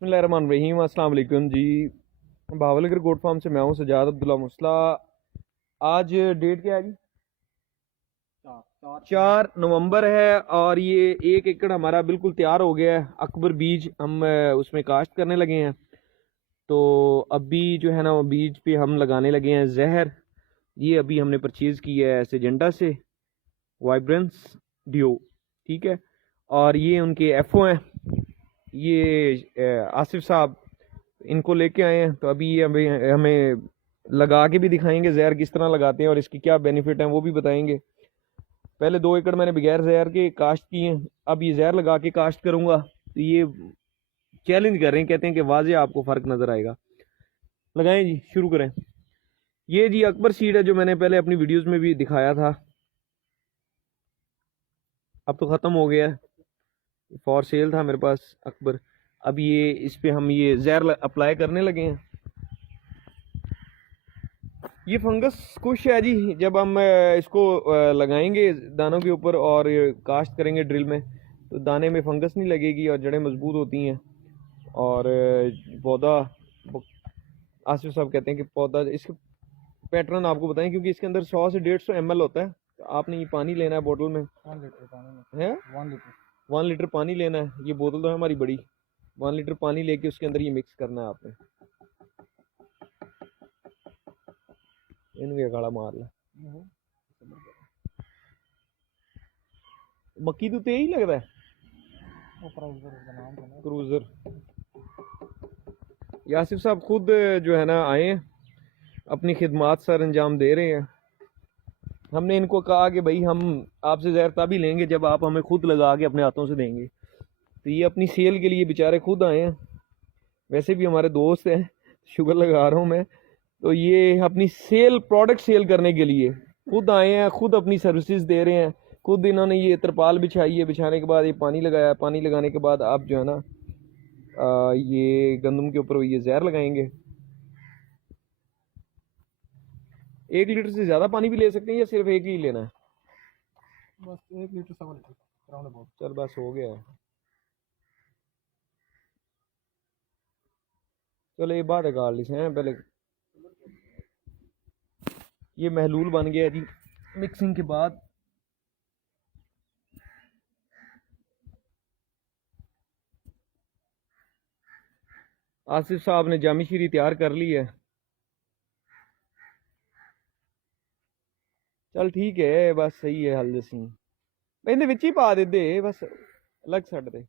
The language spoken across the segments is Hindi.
बिस्मिल्लाहिर्रहमानिर्रहीम। अस्सलाम वालेकुम जी। भावलगर गोट फार्म से मैं हूँ सजाद अब्दुल्ला मुसला। आज डेट क्या है जी? 4 नवंबर है और ये 1 एकड़ हमारा बिल्कुल तैयार हो गया है। अकबर बीज हम उसमें काश्त करने लगे हैं। तो अभी जो है ना वो बीज पे हम लगाने लगे हैं जहर। ये अभी हमने परचेज़ किया है सिजेंटा से, वाइब्रेंस डियो, ठीक है। और ये उनके एफओ हैं। ये आसिफ साहब इनको लेके आए हैं। तो अभी ये हमें हमें लगा के भी दिखाएंगे जहर किस तरह लगाते हैं और इसकी क्या बेनिफिट हैं वो भी बताएंगे। पहले 2 एकड़ मैंने बगैर जहर के काश्त किए हैं, अब ये जहर लगा के काश्त करूंगा। तो ये चैलेंज कर रहे हैं, कहते हैं कि वाजे आपको फ़र्क नज़र आएगा। लगाएं जी, शुरू करें। ये जी अकबर सीड है जो मैंने पहले अपनी वीडियोस में भी दिखाया था, अब तो ख़त्म हो गया है। फॉर सेल था मेरे पास अकबर। अब ये इस पे हम ये जहर अप्लाई करने लगे हैं। ये फंगस कुछ है जी, जब हम इसको लगाएंगे दानों के ऊपर और काश्त करेंगे ड्रिल में, तो दाने में फंगस नहीं लगेगी और जड़ें मजबूत होती हैं। और पौधा, आसिफ साहब कहते हैं कि पौधा, इसके पैटर्न आपको बताएं क्योंकि इसके अंदर 100 से 150 ml होता है। तो आपने ये पानी लेना है बोतल में, 1 लीटर पानी है 1 लीटर। 1 लीटर पानी लेना है। ये बोतल तो है हमारी बड़ी। 1 लीटर पानी लेके उसके अंदर ये मिक्स करना है आपने। इनमें गाड़ा मार ला। मक्की तो तेज ही लगता है, क्रूजर। यासिफ साहब खुद जो है ना आए हैं, अपनी खिदमात सर अंजाम दे रहे हैं। हमने इनको कहा कि भाई हम आपसे जहर तभी लेंगे जब आप हमें खुद लगा के अपने हाथों से देंगे। तो ये अपनी सेल के लिए बेचारे खुद आए हैं। वैसे भी हमारे दोस्त हैं, शुगर लगा रहा हूँ मैं। तो ये अपनी सेल, प्रोडक्ट सेल करने के लिए खुद आए हैं, खुद अपनी सर्विसेज दे रहे हैं। खुद इन्होंने ये तरपाल बिछाई है, बिछाने के बाद ये पानी लगाया, पानी लगाने के बाद आप जो है ना ये गंदम के ऊपर ये जहर लगाएंगे। 1 लीटर से ज़्यादा पानी भी ले सकते हैं या सिर्फ एक ही लेना है? बस 1 लीटर 1.25 लीटर राउंड अबाउट। चल बस हो गया है। चलो ये बात निकाल ली हैं पहले। ये महलूल बन गया जी मिक्सिंग के बाद। आसिफ साहब ने जामी शीरी तैयार कर ली है। चल ठीक है, बस सही है। हल दसी ਇਹਦੇ ਵਿੱਚ ਹੀ ਪਾ ਦਿੰਦੇ, बस अलग छड़ दे।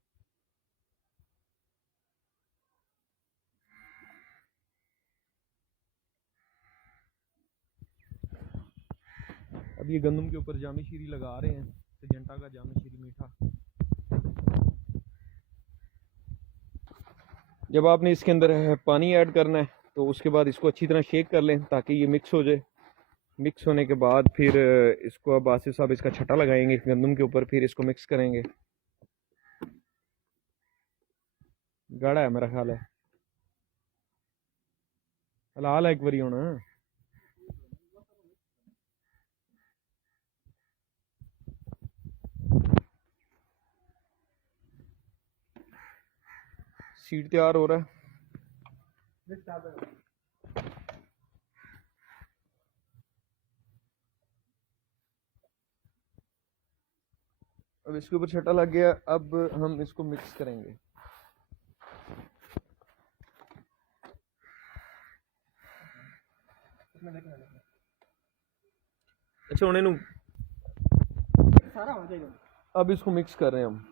अब ये गंदम के ऊपर जामी शीरी लगा रहे हैं, सिजेंटा का जामी शीरी मीठा। जब आपने इसके अंदर पानी ऐड करना है तो उसके बाद इसको अच्छी तरह शेक कर लें ताकि ये मिक्स हो जाए। मिक्स होने के बाद फिर इसको अब आसिफ साहब इसका छटा लगाएंगे गंदम के ऊपर, फिर इसको मिक्स करेंगे। गाढ़ा है मेरा ख्याल है, हलाल है एक बारी होना। सीड तैयार हो रहा है। अब इसके ऊपर छटा लग गया, अब हम इसको मिक्स करेंगे। अच्छा उन्हें सारा हो जाएगा। अब इसको मिक्स कर रहे हैं हम।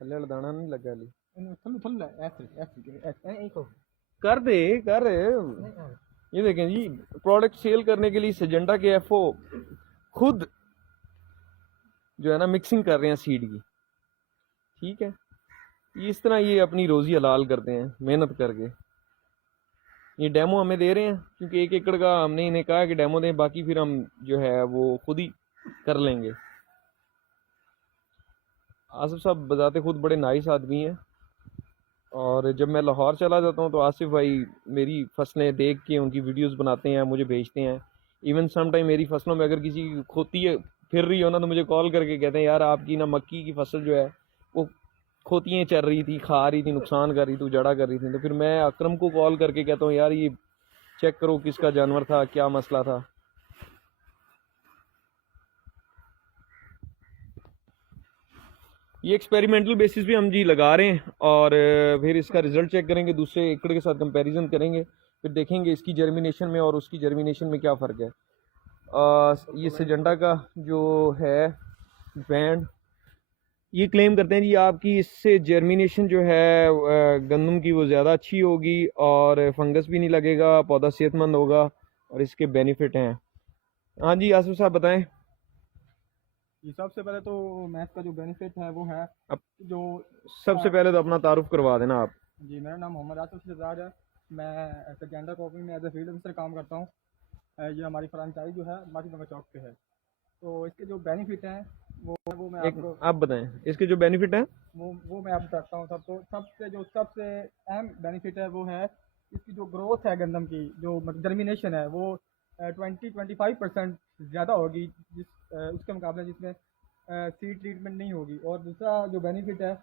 थल्ले वाला दाना नहीं लगा ली, थल्ले थल्ले ऐसे कर दे कर। ये देखें जी, प्रोडक्ट सेल करने के लिए सिजेंटा के एफओ खुद जो है ना मिक्सिंग कर रहे हैं सीड की, ठीक है। इस तरह ये अपनी रोज़ी हलाल करते हैं मेहनत करके। ये डेमो हमें दे रहे हैं क्योंकि 1 एकड़ का हमने इन्हें कहा कि डेमो दें, बाकी फिर हम जो है वो खुद ही कर लेंगे। आसिफ साहब बजाते खुद बड़े नाइस आदमी हैं और जब मैं लाहौर चला जाता हूँ तो आसिफ भाई मेरी फसलें देख के उनकी वीडियोस बनाते हैं, मुझे भेजते हैं। इवन सम टाइम मेरी फसलों में अगर किसी की खोती है, फिर रही हो ना तो मुझे कॉल करके कहते हैं यार आपकी ना मक्की की फसल जो है वो खोतियाँ चल रही थी, खा रही थी, नुकसान कर रही थी, उजाड़ा कर रही थी। तो फिर मैं अकरम को कॉल करके कहता हूँ यार ये चेक करो किसका जानवर था, क्या मसला था। ये एक्सपेरिमेंटल बेसिस पे हम जी लगा रहे हैं और फिर इसका रिजल्ट चेक करेंगे, दूसरे एकड़ के साथ कंपैरिजन करेंगे, फिर देखेंगे इसकी जर्मिनेशन में और उसकी जर्मिनेशन में क्या फ़र्क है। ये सिजेंटा का जो है बैंड ये क्लेम करते हैं जी आपकी इससे जर्मिनेशन जो है गंदम की वो ज़्यादा अच्छी होगी और फंगस भी नहीं लगेगा, पौधा सेहतमंद होगा और इसके बेनिफिट हैं। हाँ जी आसिफ साहब बताएं। ये सबसे पहले तो मैथ का जो बेनिफिट है वो है अब जो सबसे पहले तो अपना तारुफ करवा देना आप। जी, मेरा नाम मोहम्मद आसिफ शहजाद है। मैं सेकेंडर कॉपी में एज ए फील्ड ऑफिसर काम करता हूँ। ये हमारी फ्रेंचाइज जो है माची नगर चौक पे है। तो इसके जो बेनिफिट हैं वो मैं एक आपको आप बताएं इसके जो बेनिफिट हैं। वो मैं आपको बताता हूँ। सबसे अहम बेनिफिट है वो है इसकी जो ग्रोथ है गंदम की, जो जर्मिनेशन है वो 20-25% ज़्यादा होगी उसके मुकाबले जिसमें सीड ट्रीटमेंट नहीं होगी। और दूसरा जो बेनिफिट है,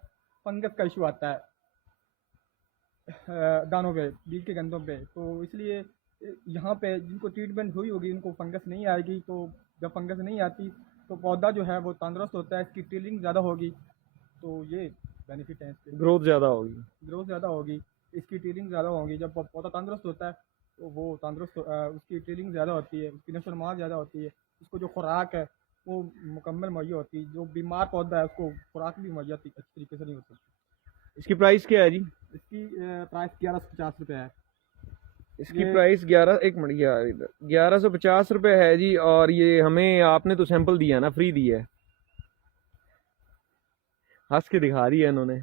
फंगस का इशू आता है दानों पे, बीज के गंदों पे। तो इसलिए यहाँ पे जिनको ट्रीटमेंट हुई होगी उनको फंगस नहीं आएगी। तो जब फंगस नहीं आती तो पौधा जो है वो तंदुरुस्त होता है, इसकी टिलिंग ज़्यादा होगी। तो ये बेनिफिट है इसके। ग्रोथ ज़्यादा होगी। ग्रोथ ज़्यादा होगी, इसकी टिलिंग ज़्यादा होगी। जब पौधा तंदुरुस्त होता है तो वो तंदुरुस्त उसकी टिलिंग ज़्यादा होती है, उसकी नशो नुमा ज़्यादा होती है, उसको जो खुराक है वो मुकम्मल मुहैया होती है। जो बीमार पौधा है उसको खुराक भी मुहैया अच्छी तरीके से नहीं हो सकती। इसकी प्राइस क्या है जी? इसकी प्राइस 1150 रुपये है। इसकी ये प्राइस 1150 रुपये है जी। और ये हमें आपने तो सैंपल दिया ना, फ्री दिया है। हंस के दिखा दिया इन्होंने।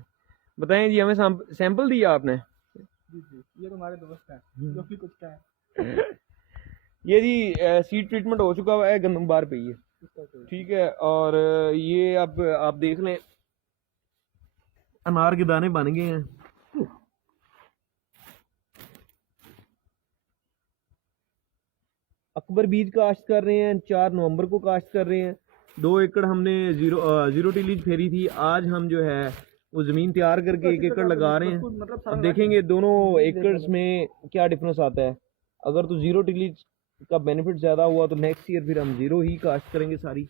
बताएं जी हमें सैंपल दिया आपने। जी जी, ये तो हमारे दोस्त हैं जो भी कुछ कहें। ये जी सीड ट्रीटमेंट हो चुका हुआ है गंदम बार पे ये, ठीक है। और ये अब आप देख लें अनार के दाने बन गए हैं। अकबर बीज काश्त कर रहे हैं, 4 नवंबर को काश्त कर रहे हैं। 2 एकड़ हमने जीरो टिलीज फेरी थी। आज हम जो है वो ज़मीन तैयार करके 1 एकड़ लगा रहे हैं। अब देखेंगे दोनों एकड़्स में क्या डिफरेंस आता है। अगर तो जीरो टिलीज का बेनिफिट ज़्यादा हुआ तो नेक्स्ट ईयर फिर हम जीरो ही काश्त करेंगे सारी।